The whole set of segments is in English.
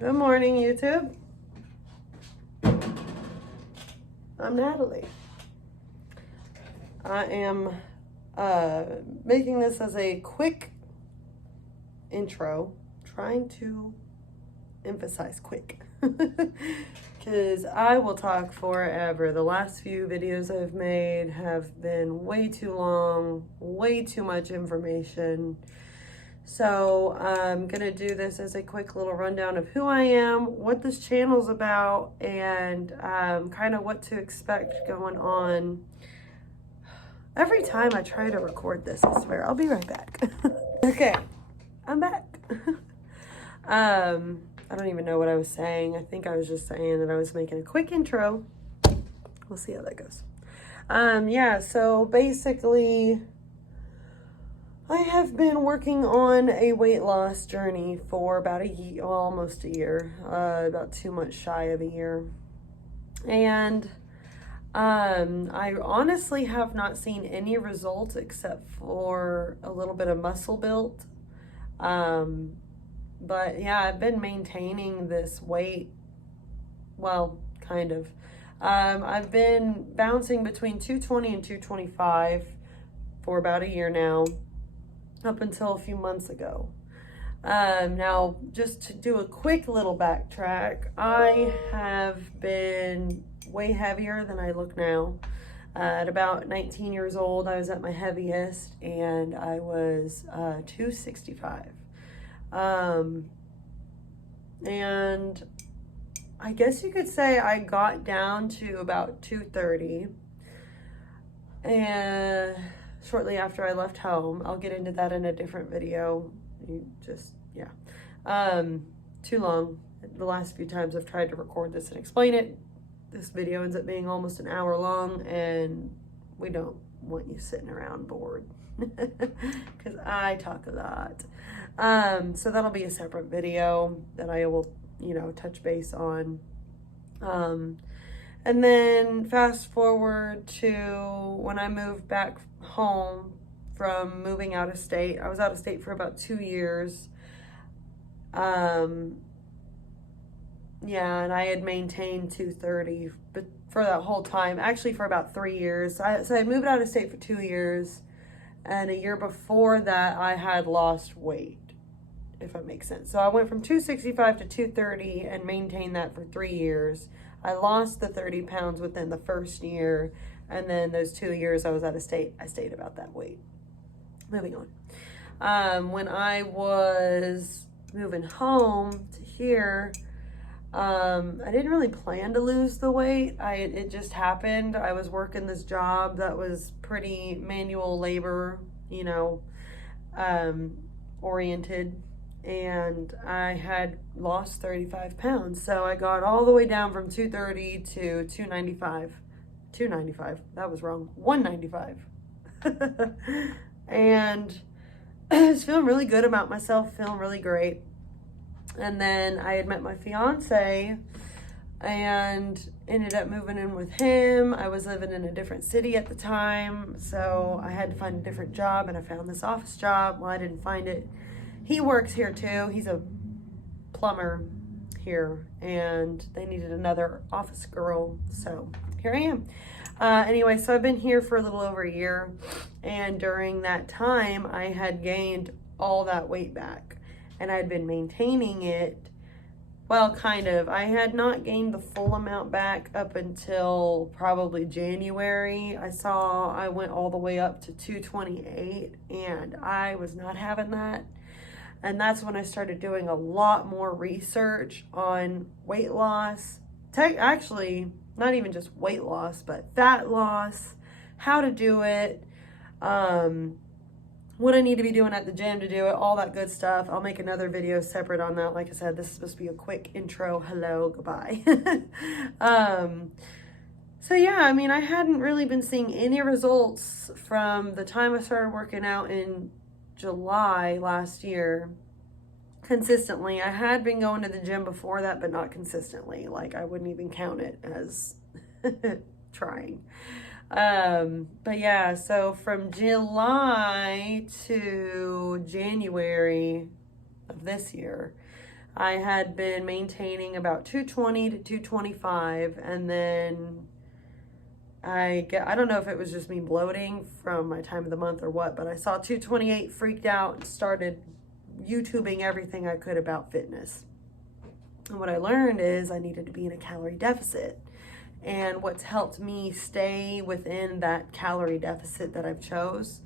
Good morning, YouTube. I'm Natalie. I am making this as a quick intro, trying to emphasize quick, because I will talk forever. The last few videos I've made have been way too long, way too much information. So I'm gonna do this as a quick little rundown of who I am, what this channel's about, and kind of what to expect going on. Every time I try to record this, I swear, I'll be right back. Okay, I'm back. I don't even know what I was saying. I think I was just saying that I was making a quick intro. We'll see how that goes. Yeah, so basically, I have been working on a weight loss journey for about a year, almost a year, about 2 months shy of a year. And I honestly have not seen any results except for a little bit of muscle build. But yeah, I've been maintaining this weight, well, kind of. I've been bouncing between 220 and 225 for about a year now, up until a few months ago. Now, just to do a quick little backtrack, I have been way heavier than I look now. At about 19 years old, I was at my heaviest, and I was 265. And I guess you could say I got down to about 230. And shortly after I left home. I'll get into that in a different video. Too long. The last few times I've tried to record this and explain it, this video ends up being almost an hour long, and we don't want you sitting around bored because I talk a lot. So that'll be a separate video that I will, touch base on. And then fast forward to when I moved back home from moving out of state. I was out of state for about 2 years. And I had maintained 230 but for that whole time, actually for about 3 years. So I moved out of state for 2 years, and a year before that I had lost weight, if that makes sense. So I went from 265 to 230 and maintained that for 3 years. I lost the 30 pounds within the first year, and then those 2 years I was out of state, I stayed about that weight. Moving on. When I was moving home to here, I didn't really plan to lose the weight. It just happened. I was working this job that was pretty manual labor, oriented. And I had lost 35 pounds. So I got all the way down from 230 to 295. 295. That was wrong. 195. And I was feeling really good about myself, feeling really great. And then I had met my fiance and ended up moving in with him. I was living in a different city at the time, so I had to find a different job, and I found this office job. Well, I didn't find it. He works here too. He's a plumber here, and they needed another office girl, so here I am. Anyway, so I've been here for a little over a year, and during that time I had gained all that weight back, and I'd been maintaining it. Well, kind of. I had not gained the full amount back up until probably January. I went all the way up to 228, and I was not having that. And that's when I started doing a lot more research on weight loss. Actually, not even just weight loss, but fat loss, how to do it, what I need to be doing at the gym to do it, all that good stuff. I'll make another video separate on that. Like I said, this is supposed to be a quick intro. Hello, goodbye. So yeah, I hadn't really been seeing any results from the time I started working out in July last year consistently. I had been going to the gym before that, but not consistently. Like, I wouldn't even count it as trying. But yeah, so from July to January of this year, I had been maintaining about 220 to 225, and then I don't know if it was just me bloating from my time of the month or what, but I saw 228, freaked out, and started YouTubing everything I could about fitness. And what I learned is I needed to be in a calorie deficit. And what's helped me stay within that calorie deficit that I've chose.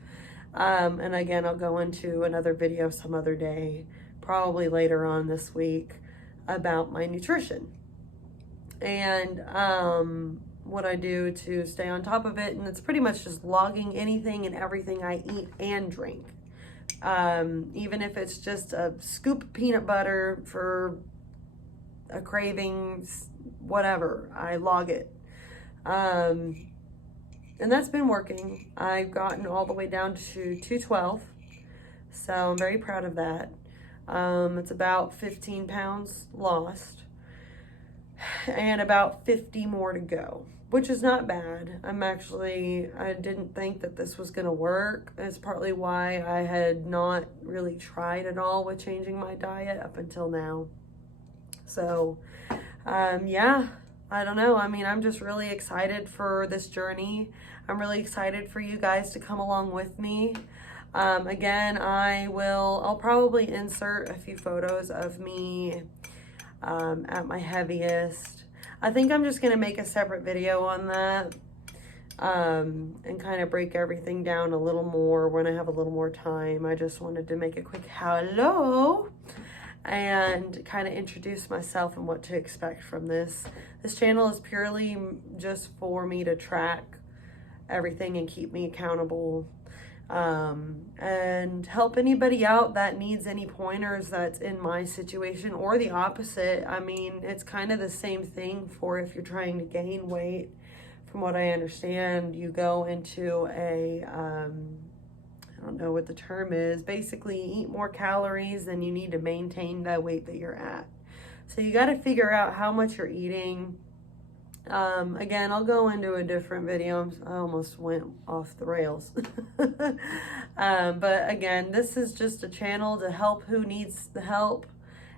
And again, I'll go into another video some other day, probably later on this week, about my nutrition. And what I do to stay on top of it, and it's pretty much just logging anything and everything I eat and drink. Even if it's just a scoop of peanut butter for a craving, whatever, I log it. And that's been working. I've gotten all the way down to 212, so I'm very proud of that. It's about 15 pounds lost and about 50 more to go, which is not bad. I didn't think that this was gonna work. It's partly why I had not really tried at all with changing my diet up until now. So, yeah, I don't know. I mean, I'm just really excited for this journey. I'm really excited for you guys to come along with me. Again, I'll probably insert a few photos of me at my heaviest. I think I'm just going to make a separate video on that and kind of break everything down a little more when I have a little more time. I just wanted to make a quick hello and kind of introduce myself and what to expect from this. This channel is purely just for me to track everything and keep me accountable, and help anybody out that needs any pointers that's in my situation or the opposite. I mean, it's kind of the same thing for if you're trying to gain weight. From what I understand, you go into a I don't know what the term is, basically eat more calories than you need to maintain the weight that you're at. So you got to figure out how much you're eating. Again, I'll go into a different video. I almost went off the rails. But again, this is just a channel to help who needs the help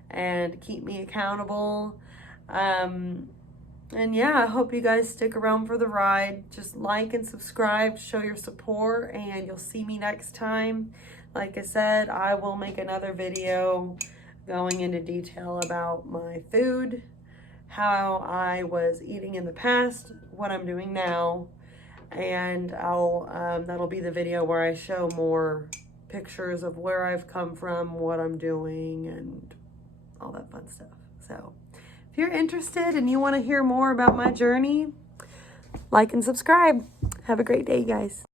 and keep me accountable. And yeah, I hope you guys stick around for the ride. Just like and subscribe, show your support, and you'll see me next time. Like I said, I will make another video going into detail about my food, how I was eating in the past, what I'm doing now, and that'll be the video where I show more pictures of where I've come from, what I'm doing, and all that fun stuff. So if you're interested and you want to hear more about my journey, like and subscribe. Have a great day, guys.